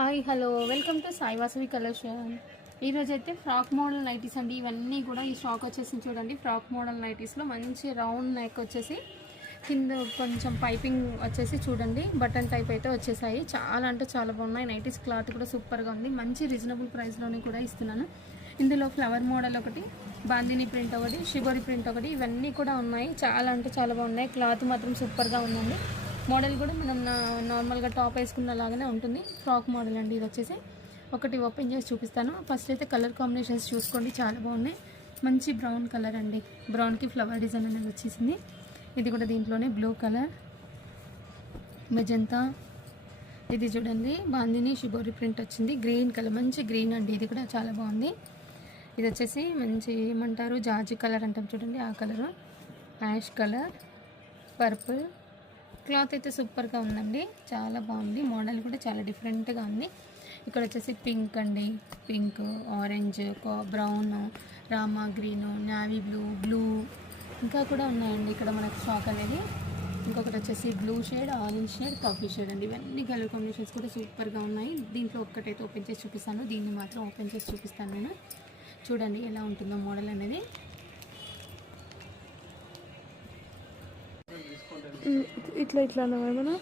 Hi hello welcome to Sai Vasavi collection. ఈరోజు అయితే frock model nighties అండి. ఇవన్నీ కూడా ఈ స్టాక్ వచ్చేసి చూడండి. ఫ్రాక్ మోడల్ నైటీస్లో మంచి రౌండ్ నెక్ వచ్చేసి కింద కొంచెం పైపింగ్ వచ్చేసి చూడండి బటన్ టైప్ అయితే వచ్చేసాయి. చాలా అంటే చాలా బాగున్నాయి. నైటీస్ క్లాత్ కూడా సూపర్గా ఉంది. మంచి రీజనబుల్ ప్రైస్లోనే కూడా ఇస్తున్నాను. ఇందులో ఫ్లవర్ మోడల్ ఒకటి, బాందిని ప్రింట్ ఒకటి, షిబోరి ప్రింట్ ఒకటి, ఇవన్నీ కూడా ఉన్నాయి. చాలా అంటే చాలా బాగున్నాయి. క్లాత్ మాత్రం సూపర్గా ఉందండి. మోడల్ కూడా మనం నార్మల్గా టాప్ వేసుకున్న లాగానే ఉంటుంది. ఫ్రాక్ మోడల్ అండి. ఇది వచ్చేసి ఒకటి ఓపెన్ చేసి చూపిస్తాను. ఫస్ట్ అయితే కలర్ కాంబినేషన్స్ చూసుకోండి, చాలా బాగున్నాయి. మంచి బ్రౌన్ కలర్ అండి. బ్రౌన్కి ఫ్లవర్ డిజైన్ అనేది వచ్చేసింది. ఇది కూడా దీంట్లోనే బ్లూ కలర్, మెజంతా. ఇది చూడండి బాందిని షిబోరి ప్రింట్ వచ్చింది. గ్రీన్ కలర్, మంచి గ్రీన్ అండి. ఇది కూడా చాలా బాగుంది. ఇది వచ్చేసి మంచి ఏమంటారు జాజి కలర్ అంటాం చూడండి, ఆ colour. Ash colour, purple. Cloth అయితే సూపర్గా ఉందండి, చాలా బాగుంది. మోడల్ కూడా చాలా డిఫరెంట్గా ఉంది. ఇక్కడ వచ్చేసి పింక్ అండి, pink, orange, brown, Rama green, navy blue ఇంకా కూడా ఉన్నాయండి ఇక్కడ మనకు స్టాక్ అనేది. ఇంకొకటి వచ్చేసి blue shade, orange shade, coffee shade అండి. ఇవన్నీ కలర్ కాంబినేషన్స్ కూడా సూపర్గా ఉన్నాయి. దీంట్లో ఒక్కటైతే ఓపెన్ చేసి చూపిస్తాను. దీన్ని మాత్రం ఓపెన్ చేసి చూపిస్తాను నేను. చూడండి ఎలా ఉంటుందో మోడల్ అనేది. ఇట్లా ఇట్లా అన్నమా ఏమన్నా